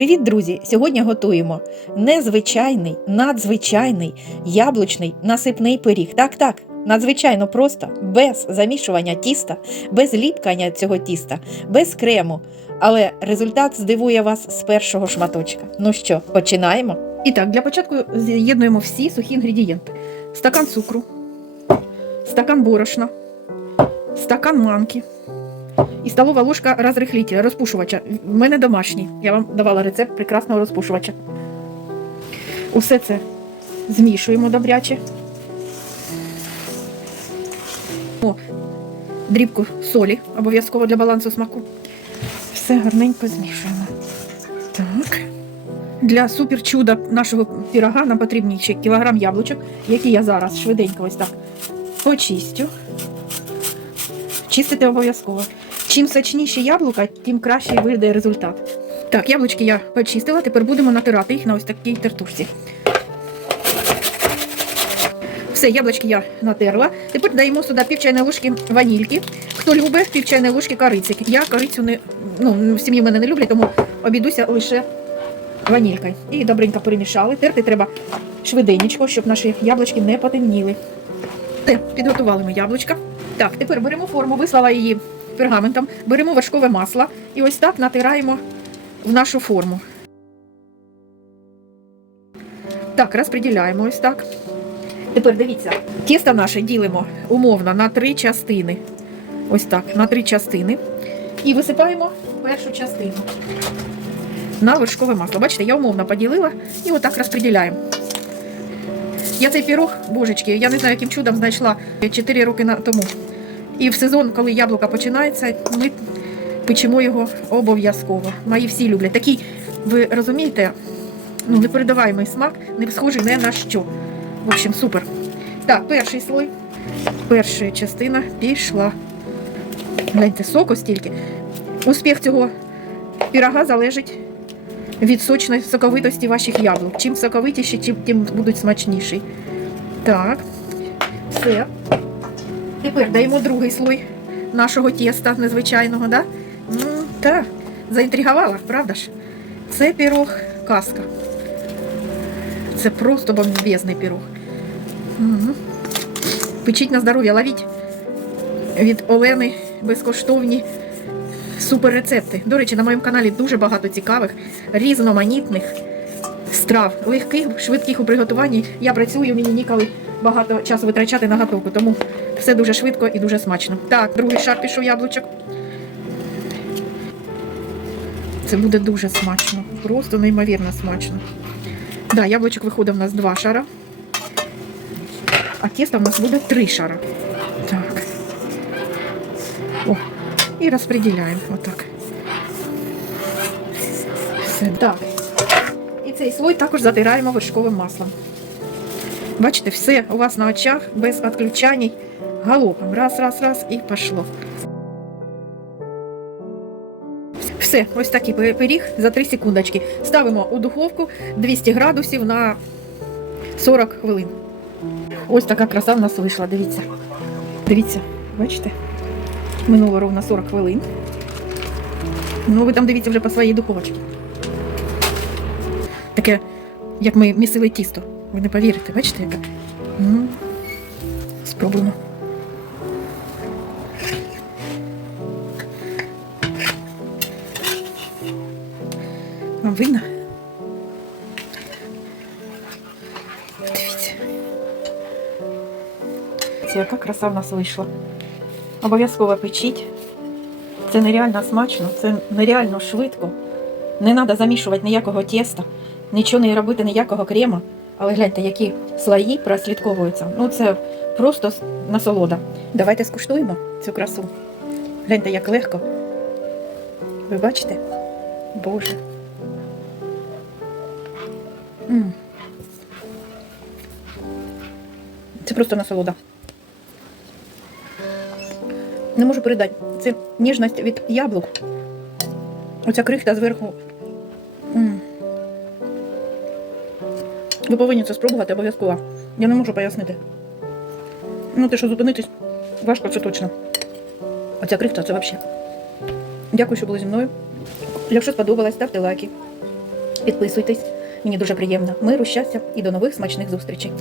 Привіт, друзі! Сьогодні готуємо незвичайний, надзвичайний яблучний насипний пиріг. Так, так, надзвичайно просто, без замішування тіста, без ліпкання цього тіста, без крему. Але результат здивує вас з першого шматочка. Ну що, починаємо? І так, для початку з'єднуємо всі сухі інгредієнти: стакан цукру, стакан борошна, стакан манки, і столова ложка розрихлителя, розпушувача. В мене домашній. Я вам давала рецепт прекрасного розпушувача. Усе це змішуємо добряче. О, дрібку солі обов'язково для балансу смаку. Все гарненько змішуємо. Так. Для супер чуда нашого пірога нам потрібні ще кілограм яблучок, які я зараз швиденько ось так почистю. Чистити обов'язково. Чим сочніші яблука, тим кращий вийде результат. Так, яблучки я почистила, тепер будемо натирати їх на ось такій тертушці. Все, яблучки я натерла. Тепер даємо сюди пів чайної ложки ванільки. Хто любить пів чайної ложки кориці. Я корицю не ну, в сім'ї мене не люблять, тому обійдуся лише ванількою. І добренько перемішали. Терти треба швиденько, щоб наші яблучки не потемніли. Підготували ми яблучка. Так, тепер беремо форму, вислала її пергаментом, беремо вершкове масло і ось так натираємо в нашу форму. Так, розподіляємо ось так. Тепер дивіться, тісто наше ділимо умовно на три частини. Ось так, на три частини. І висипаємо першу частину на вершкове масло. Бачите, я умовно поділила і отак розподіляємо. Я цей пірог, божечки, я не знаю, яким чудом знайшла 4 роки тому. І в сезон, коли яблука починається, ми печемо його обов'язково. Мої всі люблять. Такий, ви розумієте, ну, непередаваємий смак, не схожий не на що. В общем, супер. Так, перший слой, перша частина пішла. Гляньте, соку стільки. Успіх цього пірога залежить від сочної соковитості ваших яблук. Чим соковитіші, тим, будуть смачніші. Так, все. Тепер даємо другий слой нашого тіста незвичайного, да? Так, заінтригувала, правда ж? Це пірог казка. Це просто бомбезний пірог. Угу. Печіть на здоров'я, ловіть від Олени безкоштовні супер рецепти. До речі, на моєму каналі дуже багато цікавих, різноманітних страв, легких, швидких у приготуванні. Я працюю, мені ніколи багато часу витрачати на готовку, тому все дуже швидко і дуже смачно. Так, другий шар пішов яблучок. Це буде дуже смачно, просто неймовірно смачно. Да, яблучок виходить у нас два шара, а тіста в нас буде три шара. Так. О, і розподіляємо отак. Все, так. І цей слой також затираємо вершковим маслом. Бачите, все у вас на очах без відключань галопом. Раз, раз, раз і пішло. Все, ось такий пиріг за 3 секундочки. Ставимо у духовку 200 градусів на 40 хвилин. Ось така краса в нас вийшла, дивіться. Дивіться, бачите? Минуло ровно 40 хвилин. Ну, ви там дивіться вже по своїй духовочці. Таке, як ми місили тісто. Ви не повірите, бачите, яка? Ну, спробуємо. Вам видно? Дивіться. Яка краса в нас вийшла. Обов'язково печіть. Це нереально смачно, це нереально швидко. Не треба замішувати ніякого тіста, нічого не робити, ніякого крема. Але гляньте, які слої прослідковуються. Ну це просто насолода. Давайте скуштуємо цю красу. Гляньте, як легко. Ви бачите? Боже. Це просто насолода. Не можу передати. Це ніжність від яблук. Оця крихта зверху. М. Ви повинні це спробувати обов'язково. Я не можу пояснити. Ну, те, що зупинитись, важко це точно. Оця крихта це взагалі. Дякую, що були зі мною. Якщо сподобалось, ставте лайки. Підписуйтесь, мені дуже приємно. Миру, щастя і до нових смачних зустрічей.